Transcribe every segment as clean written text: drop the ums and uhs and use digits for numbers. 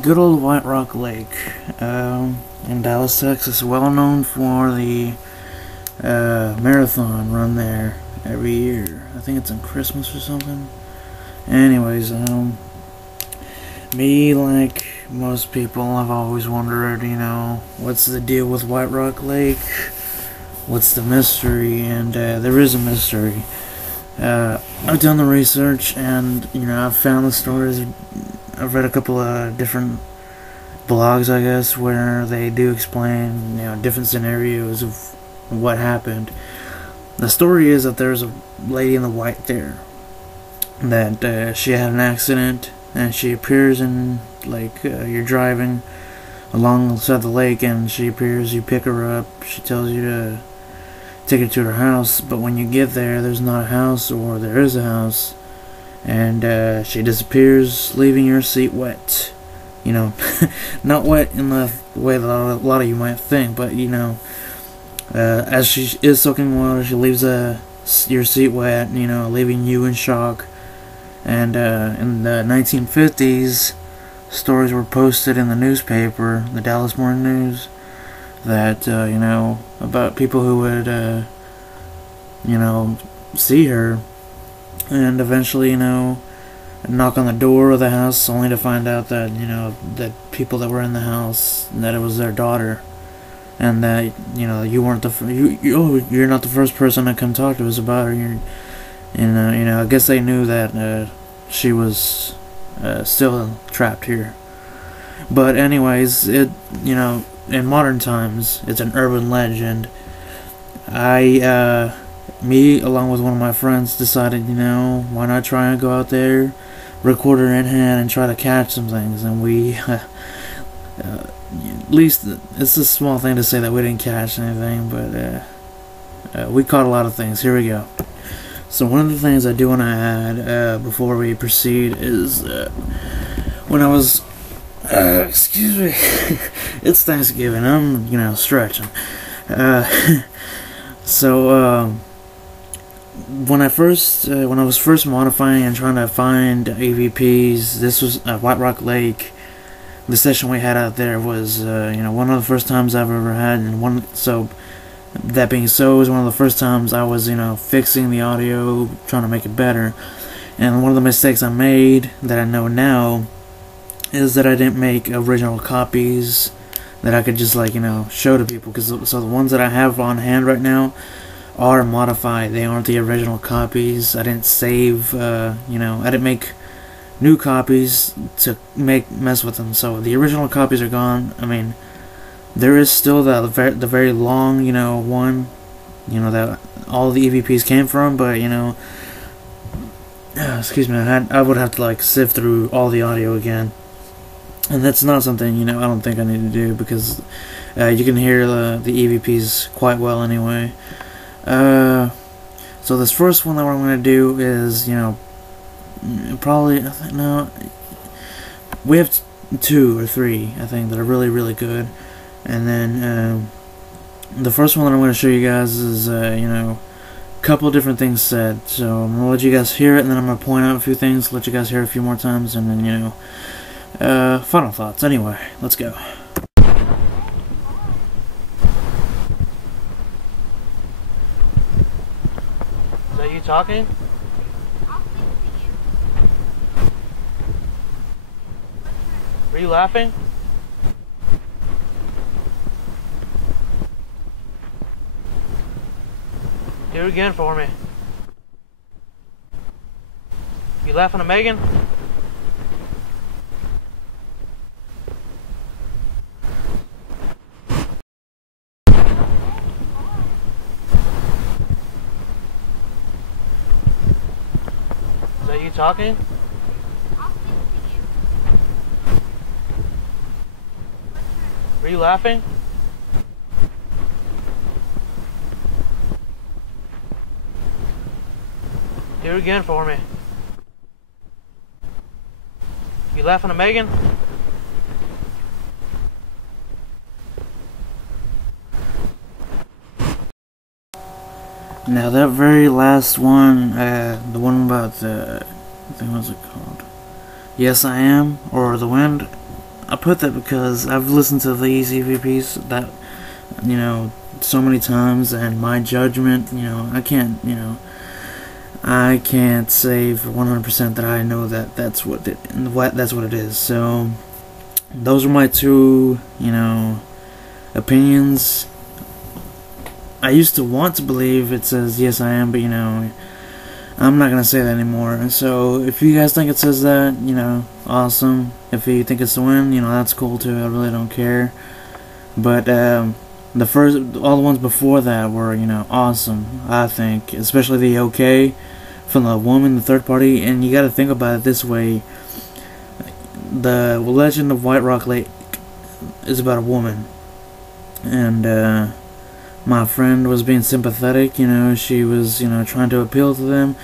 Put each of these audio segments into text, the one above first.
Good old White Rock Lake in Dallas, Texas, well known for the marathon run there every year. I think it's on Christmas or something. Anyways, me, like most people, I've always wondered, what's the deal with White Rock Lake? What's the mystery? And there is a mystery. I've done the research, and I've found the stories. I've read a couple of different blogs, I guess, where they do explain, different scenarios of what happened. The story is that there's a lady in the white there, that she had an accident, and she appears in, you're driving alongside the lake, and she appears, you pick her up, she tells you to take her to her house, but when you get there, there's not a house, or there is a house, and she disappears, leaving your seat wet. Not wet in the way that a lot of you might think, but as she is soaking water, she leaves your seat wet, leaving you in shock. And in the 1950s, stories were posted in the newspaper, the Dallas Morning News, that about people who would see her, and eventually knock on the door of the house, only to find out that that people that were in the house, that it was their daughter, and that you weren't you're not the first person to come talk to us about her. I guess they knew that she was still trapped here. But anyways, in modern times, it's an urban legend. Me, along with one of my friends, decided, why not try and go out there, recorder in hand, and try to catch some things. And we, at least, it's a small thing to say that we didn't catch anything, but we caught a lot of things. Here we go. So one of the things I do want to add before we proceed is when I was, excuse me, it's Thanksgiving, I'm, stretching. So, when I was first modifying and trying to find EVPs, this was at White Rock Lake. The session we had out there was, one of the first times I've ever had, and that being so, it was one of the first times I was, fixing the audio, trying to make it better. And one of the mistakes I made that I know now is that I didn't make original copies that I could just show to people, so the ones that I have on hand right now are modified. They aren't the original copies. I didn't save, I didn't make new copies to mess with them. So the original copies are gone. I mean, there is still the very long, one, that all the EVPs came from, but excuse me, I would have to sift through all the audio again. And that's not something, I don't think I need to do, because you can hear the EVPs quite well anyway. So this first one that I'm going to do is, we have 2 or 3, I think, that are really, really good. And then, the first one that I'm going to show you guys is, a couple of different things said. So I'm going to let you guys hear it, and then I'm going to point out a few things, let you guys hear it a few more times, and then, final thoughts. Anyway, let's go. Is that you talking? Were you laughing? Do it again for me. You laughing at Megan? Is that you talking? Were you laughing? Do it again for me. You laughing at Megan? Now that very last one, the one about the, I think, what's it called? Yes I Am, or The Wind, I put that because I've listened to these EVPs that, so many times, and my judgment, I can't say for 100% that I know that that's what it is. So those are my two, opinions. I used to want to believe it says yes I am, but I'm not gonna say that anymore. So if you guys think it says that, awesome. If you think it's the wind, that's cool too. I really don't care. But all the ones before that were, awesome. I think, especially the okay from the woman, the third party. And you got to think about it this way: the Legend of White Rock Lake is about a woman, and my friend was being sympathetic. She was, trying to appeal to them,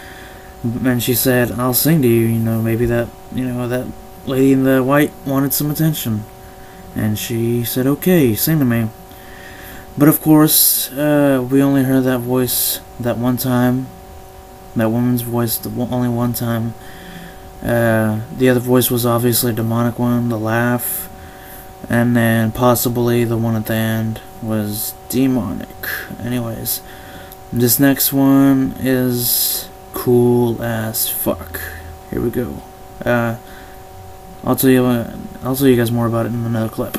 and she said, "I'll sing to you." Maybe that, that lady in the white wanted some attention, and she said, "Okay, sing to me." But of course, we only heard that voice that one time, that woman's voice only one time. The other voice was obviously a demonic one, the laugh, and then possibly the one at the end was demonic. Anyways, this next one is cool as fuck. Here we go. I'll tell you guys more about it in another clip.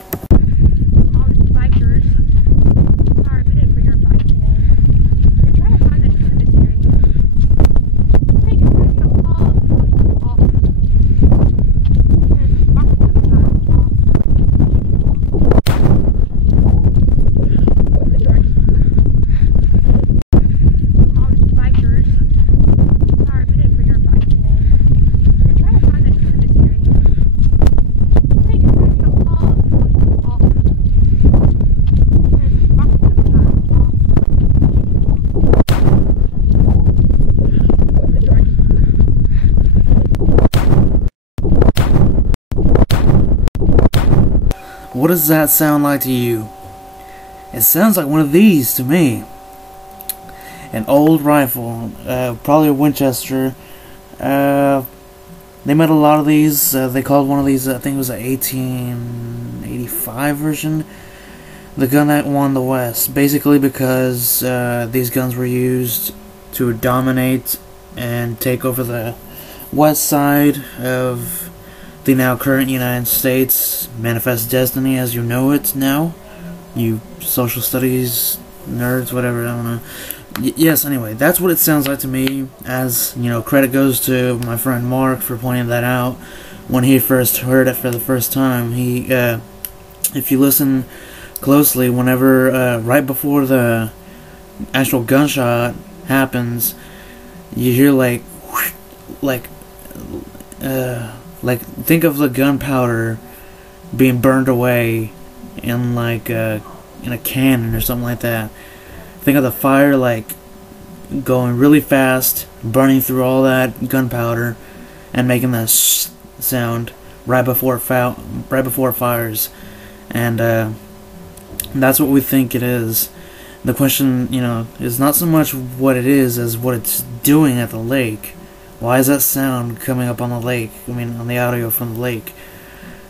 What does that sound like to you? It sounds like one of these to me. An old rifle, probably a Winchester. They made a lot of these. They called one of these, I think it was an 1885 version, the gun that won the West. Basically because these guns were used to dominate and take over the west side of the now current United States. Manifest destiny as you know it now. You social studies nerds, whatever, I don't know. Yes, anyway, that's what it sounds like to me. As, credit goes to my friend Mark for pointing that out when he first heard it for the first time. He, if you listen closely, whenever, right before the actual gunshot happens, you hear like, think of the gunpowder being burned away in in a cannon or something like that. Think of the fire going really fast, burning through all that gunpowder, and making that sound right before it fires. And that's what we think it is. The question, is not so much what it is as what it's doing at the lake. Why is that sound coming up on the lake? On the audio from the lake.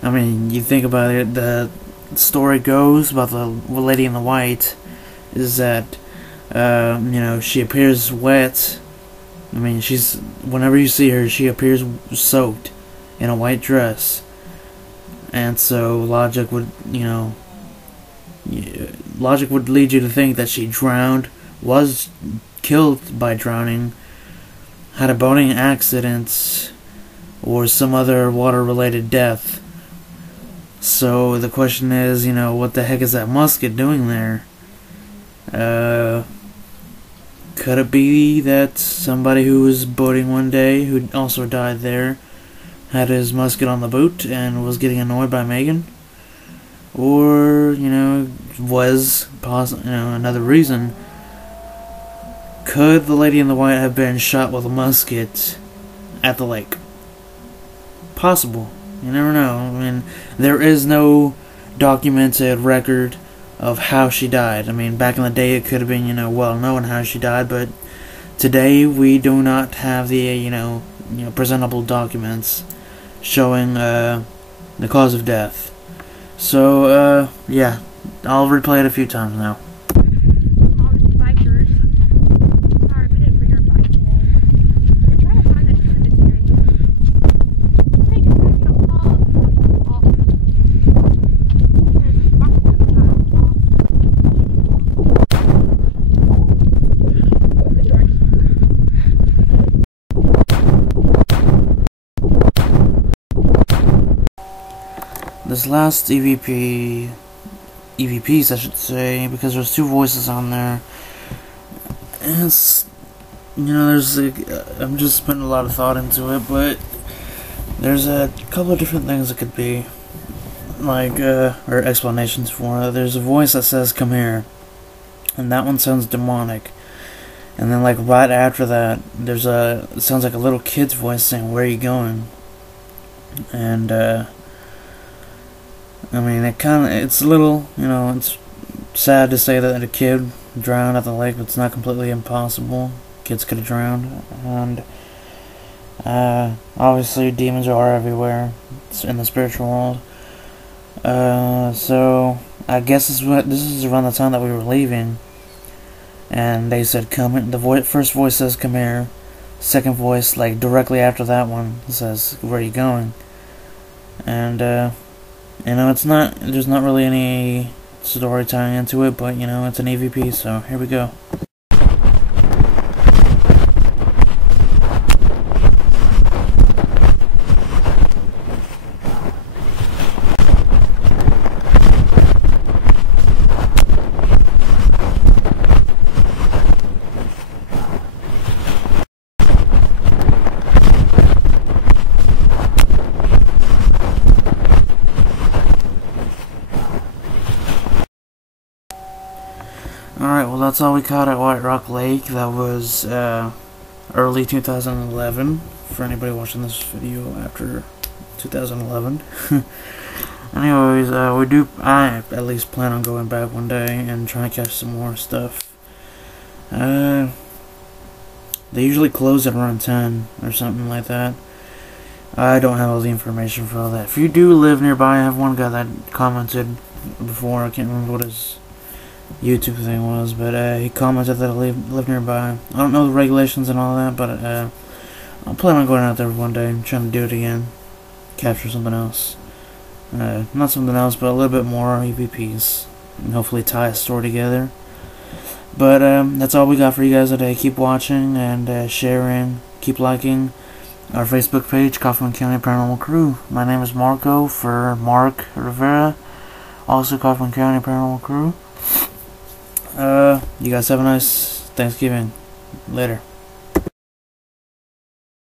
You think about it, the story goes about the lady in the white is that, she appears wet. Whenever you see her, she appears soaked in a white dress. And so logic would lead you to think that she drowned, was killed by drowning, had a boating accident, or some other water-related death. So the question is, what the heck is that musket doing there? Could it be that somebody who was boating one day, who also died there, had his musket on the boat and was getting annoyed by Megan? Or, was another reason. Could the lady in the white have been shot with a musket at the lake? Possible. You never know. There is no documented record of how she died. Back in the day it could have been, well known how she died, but today we do not have the, presentable documents showing the cause of death. So, yeah, I'll replay it a few times now. All these bikers. Sorry, we didn't bring our bike today. We're trying to find a cemetery. Take a second to haul something off. Because Mark's gonna find it off. With the drugstore. This last EVPs I should say, because there's two voices on there. And it's, there's I'm just putting a lot of thought into it, but there's a couple of different things it could be, like, or explanations for it. There's a voice that says, "Come here," and that one sounds demonic. And then, like, right after that, it sounds like a little kid's voice saying, "Where are you going?" And, I mean, it's a little, it's sad to say that a kid drowned at the lake, but it's not completely impossible. Kids could have drowned. And, obviously demons are everywhere. It's in the spiritual world. So, I guess this is around the time that we were leaving. And they said, "Come in." The first voice says, "Come here." Second voice, like, directly after that one, says, "Where are you going?" And, there's not really any story tying into it, but, it's an EVP, so here we go. Alright, well, that's all we caught at White Rock Lake. That was early 2011, for anybody watching this video after 2011. Anyways, I at least plan on going back one day and trying to catch some more stuff. They usually close at around 10 or something like that. I don't have all the information for all that. If you do live nearby, I have one guy that commented before, I can't remember what his YouTube thing was, but he commented that I live nearby. I don't know the regulations and all that, but I'll plan on going out there one day and trying to do it again, capture something else, not something else, but a little bit more EVPs, and hopefully tie a story together. But that's all we got for you guys today. Keep watching and sharing, keep liking our Facebook page, Kaufman County Paranormal Crew. My name is Marco for Mark Rivera, also Kaufman County Paranormal Crew. You guys have a nice Thanksgiving. Later.